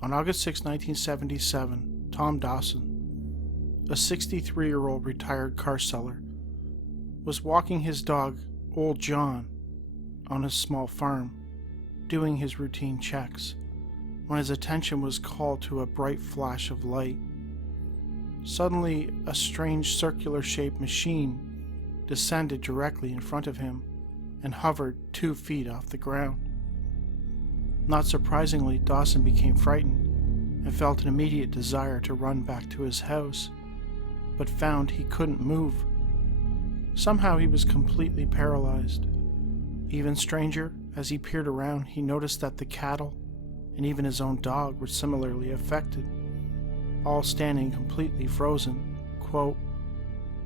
On August 6, 1977, Tom Dawson, a 63-year-old retired car seller, was walking his dog, Old John, on his small farm, doing his routine checks, when his attention was called to a bright flash of light. Suddenly, a strange circular-shaped machine descended directly in front of him and hovered 2 feet off the ground. Not surprisingly, Dawson became frightened and felt an immediate desire to run back to his house, but found he couldn't move. Somehow he was completely paralyzed. Even stranger, as he peered around, he noticed that the cattle and even his own dog were similarly affected, all standing completely frozen, quote,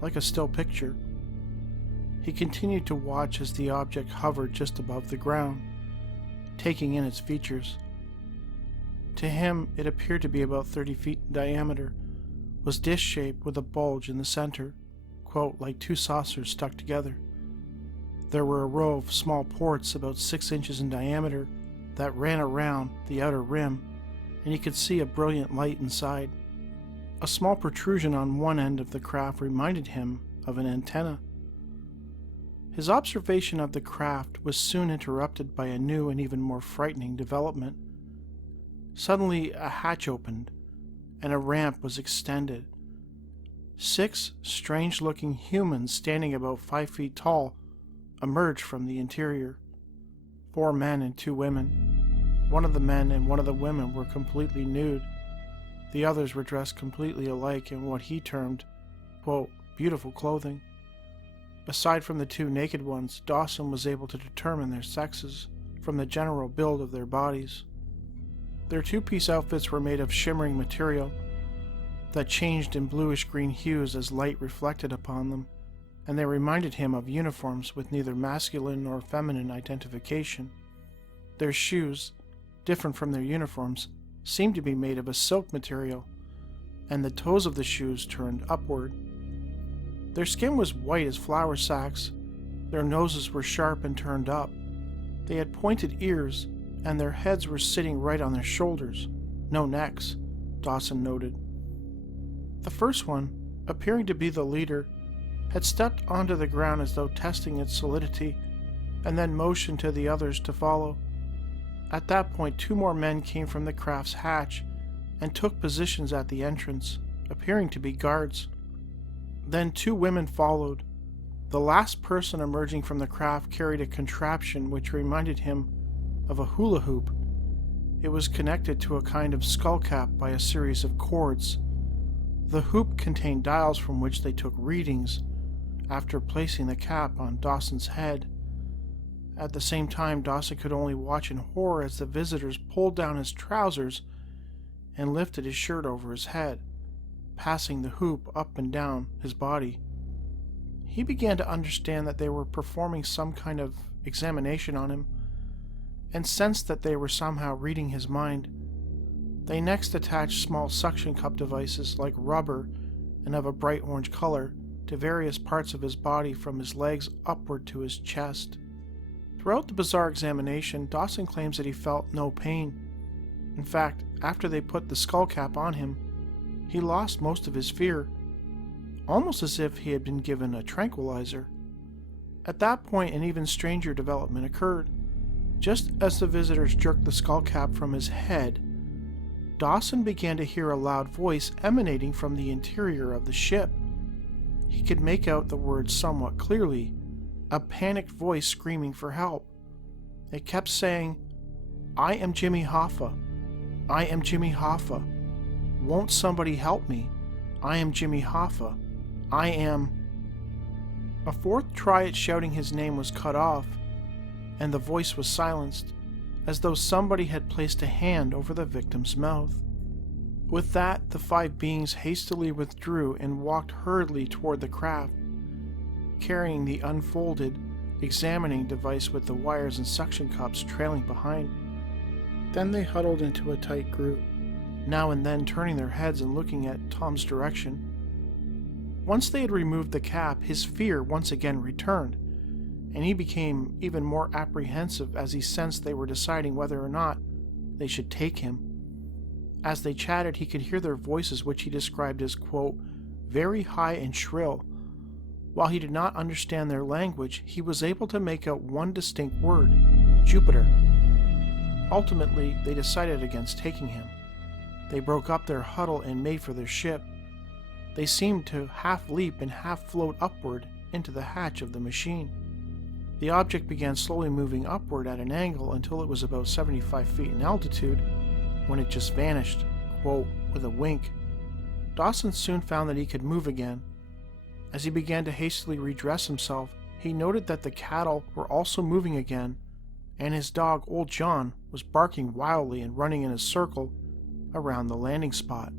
like a still picture. He continued to watch as the object hovered just above the ground, taking in its features. To him, it appeared to be about 30 feet in diameter, was disc-shaped with a bulge in the center, quote, like 2 saucers stuck together. There were a row of small ports about 6 inches in diameter that ran around the outer rim, and he could see a brilliant light inside. A small protrusion on one end of the craft reminded him of an antenna. His observation of the craft was soon interrupted by a new and even more frightening development. Suddenly, a hatch opened, and a ramp was extended. 6 strange-looking humans standing about 5 feet tall emerged from the interior. 4 men and 2 women. One of the men and one of the women were completely nude. The others were dressed completely alike in what he termed, quote, beautiful clothing. Aside from the 2 naked ones, Dawson was able to determine their sexes from the general build of their bodies. Their 2-piece outfits were made of shimmering material that changed in bluish-green hues as light reflected upon them, and they reminded him of uniforms with neither masculine nor feminine identification. Their shoes, different from their uniforms, seemed to be made of a silk material, and the toes of the shoes turned upward. Their skin was white as flour sacks, their noses were sharp and turned up, they had pointed ears, and their heads were sitting right on their shoulders, no necks, Dawson noted. The first one, appearing to be the leader, had stepped onto the ground as though testing its solidity, and then motioned to the others to follow. At that point, 2 more men came from the craft's hatch and took positions at the entrance, appearing to be guards. Then 2 women followed. The last person emerging from the craft carried a contraption which reminded him of a hula hoop. It was connected to a kind of skull cap by a series of cords. The hoop contained dials from which they took readings after placing the cap on Dawson's head. At the same time, Dawson could only watch in horror as the visitors pulled down his trousers and lifted his shirt over his head, passing the hoop up and down his body. He began to understand that they were performing some kind of examination on him, and sensed that they were somehow reading his mind. They next attached small suction cup devices like rubber and of a bright orange color to various parts of his body from his legs upward to his chest. Throughout the bizarre examination, Dawson claims that he felt no pain. In fact, after they put the skull cap on him, he lost most of his fear, almost as if he had been given a tranquilizer. At that point, an even stranger development occurred. Just as the visitors jerked the skull cap from his head, Dawson began to hear a loud voice emanating from the interior of the ship. He could make out the words somewhat clearly, a panicked voice screaming for help. It kept saying, "I am Jimmy Hoffa. I am Jimmy Hoffa. Won't somebody help me? I am Jimmy Hoffa. I am..." A 4th try at shouting his name was cut off, and the voice was silenced, as though somebody had placed a hand over the victim's mouth. With that, the 5 beings hastily withdrew and walked hurriedly toward the craft, carrying the unfolded, examining device with the wires and suction cups trailing behind. Then they huddled into a tight group, now and then turning their heads and looking at Tom's direction. Once they had removed the cap, his fear once again returned, and he became even more apprehensive as he sensed they were deciding whether or not they should take him. As they chatted, he could hear their voices, which he described as, quote, very high and shrill. While he did not understand their language, he was able to make out one distinct word, Jupiter. Ultimately, they decided against taking him. They broke up their huddle and made for their ship. They seemed to half leap and half float upward into the hatch of the machine. The object began slowly moving upward at an angle until it was about 75 feet in altitude, when it just vanished, quote, with a wink. Dawson soon found that he could move again. As he began to hastily redress himself, he noted that the cattle were also moving again, and his dog, Old John, was barking wildly and running in a circle around the landing spot.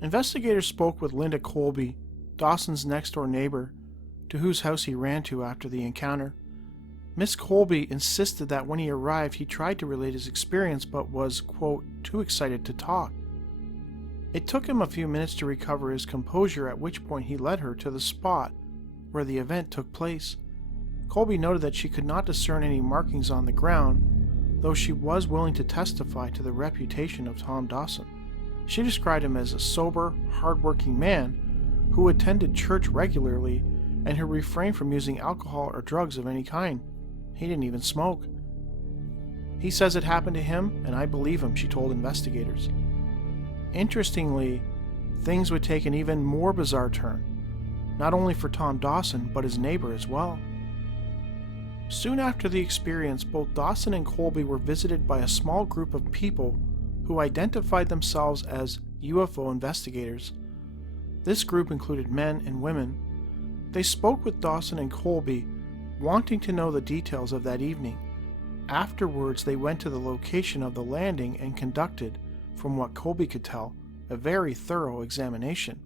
Investigators spoke with Linda Colby, Dawson's next-door neighbor, to whose house he ran to after the encounter. Miss Colby insisted that when he arrived, he tried to relate his experience but was, quote, too excited to talk. It took him a few minutes to recover his composure, at which point he led her to the spot where the event took place. Colby noted that she could not discern any markings on the ground, though she was willing to testify to the reputation of Tom Dawson. She described him as a sober, hard-working man who attended church regularly and who refrained from using alcohol or drugs of any kind. He didn't even smoke. He says it happened to him, and I believe him, she told investigators. Interestingly, things would take an even more bizarre turn, not only for Tom Dawson, but his neighbor as well. Soon after the experience, both Dawson and Colby were visited by a small group of people who identified themselves as UFO investigators. This group included men and women. They spoke with Dawson and Colby, wanting to know the details of that evening. Afterwards, they went to the location of the landing and conducted, from what Colby could tell, a very thorough examination.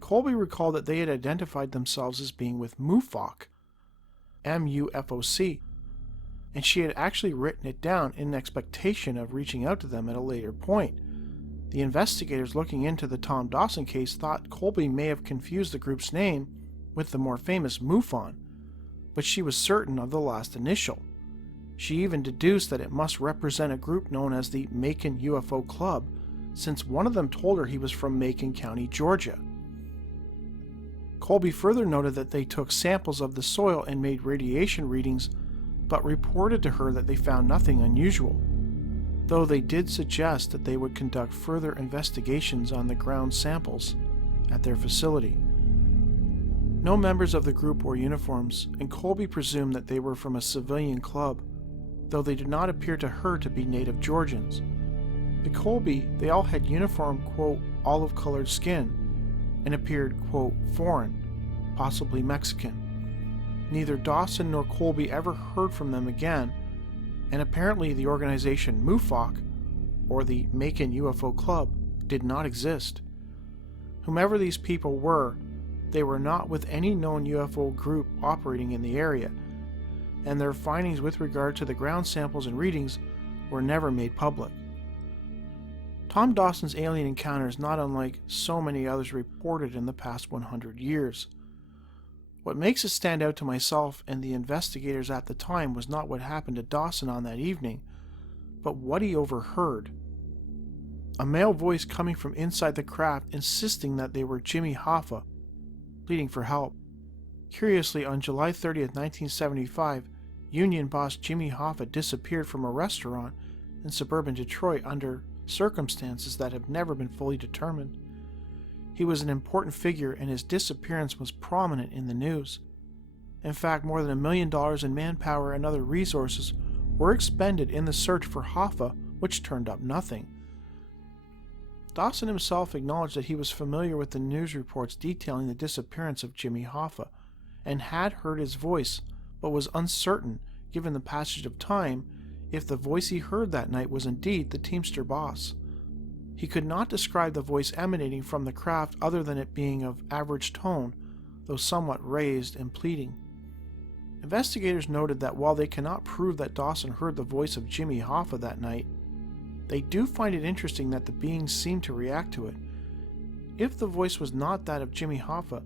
Colby recalled that they had identified themselves as being with MUFOC, M-U-F-O-C, and she had actually written it down in expectation of reaching out to them at a later point. The investigators looking into the Tom Dawson case thought Colby may have confused the group's name with the more famous MUFON, but she was certain of the last initial. She even deduced that it must represent a group known as the Macon UFO Club, since one of them told her he was from Macon County, Georgia. Colby further noted that they took samples of the soil and made radiation readings, but reported to her that they found nothing unusual, though they did suggest that they would conduct further investigations on the ground samples at their facility. No members of the group wore uniforms, and Colby presumed that they were from a civilian club, though they did not appear to her to be native Georgians. To Colby, they all had uniform, quote, olive-colored skin, and appeared, quote, foreign, possibly Mexican. Neither Dawson nor Colby ever heard from them again, and apparently the organization MUFOC, or the Macon UFO Club, did not exist. Whomever these people were, they were not with any known UFO group operating in the area, and their findings with regard to the ground samples and readings were never made public. Tom Dawson's alien encounter is not unlike so many others reported in the past 100 years. What makes it stand out to myself and the investigators at the time was not what happened to Dawson on that evening, but what he overheard. A male voice coming from inside the craft insisting that they were Jimmy Hoffa, pleading for help. Curiously, on July 30th, 1975, union boss Jimmy Hoffa disappeared from a restaurant in suburban Detroit under circumstances that have never been fully determined. He was an important figure, and his disappearance was prominent in the news. In fact, more than $1 million in manpower and other resources were expended in the search for Hoffa, which turned up nothing. Dawson himself acknowledged that he was familiar with the news reports detailing the disappearance of Jimmy Hoffa, and had heard his voice, but was uncertain, given the passage of time, if the voice he heard that night was indeed the Teamster boss. He could not describe the voice emanating from the craft other than it being of average tone, though somewhat raised and pleading. Investigators noted that while they cannot prove that Dawson heard the voice of Jimmy Hoffa that night, they do find it interesting that the beings seemed to react to it. If the voice was not that of Jimmy Hoffa,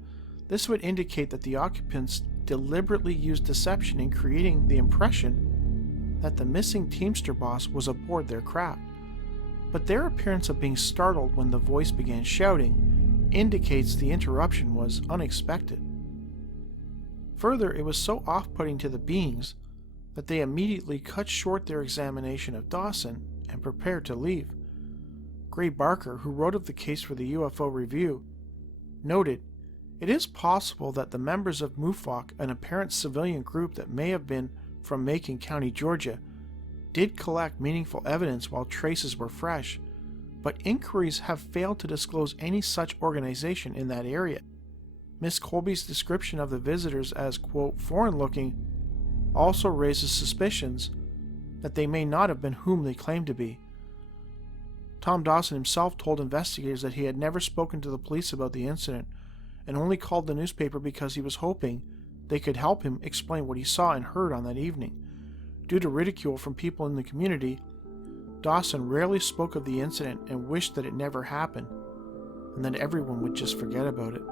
this would indicate that the occupants deliberately used deception in creating the impression that the missing Teamster boss was aboard their craft. but their appearance of being startled when the voice began shouting indicates the interruption was unexpected. Further, it was so off-putting to the beings that they immediately cut short their examination of Dawson and prepared to leave. Gray Barker, who wrote of the case for the UFO Review, noted, "It is possible that the members of MUFOC, an apparent civilian group that may have been from Macon County, Georgia, did collect meaningful evidence while traces were fresh, but inquiries have failed to disclose any such organization in that area." Miss Colby's description of the visitors as, quote, foreign-looking also raises suspicions that they may not have been whom they claimed to be. Tom Dawson himself told investigators that he had never spoken to the police about the incident and only called the newspaper because he was hoping they could help him explain what he saw and heard on that evening. Due to ridicule from people in the community, Dawson rarely spoke of the incident and wished that it never happened, and that everyone would just forget about it.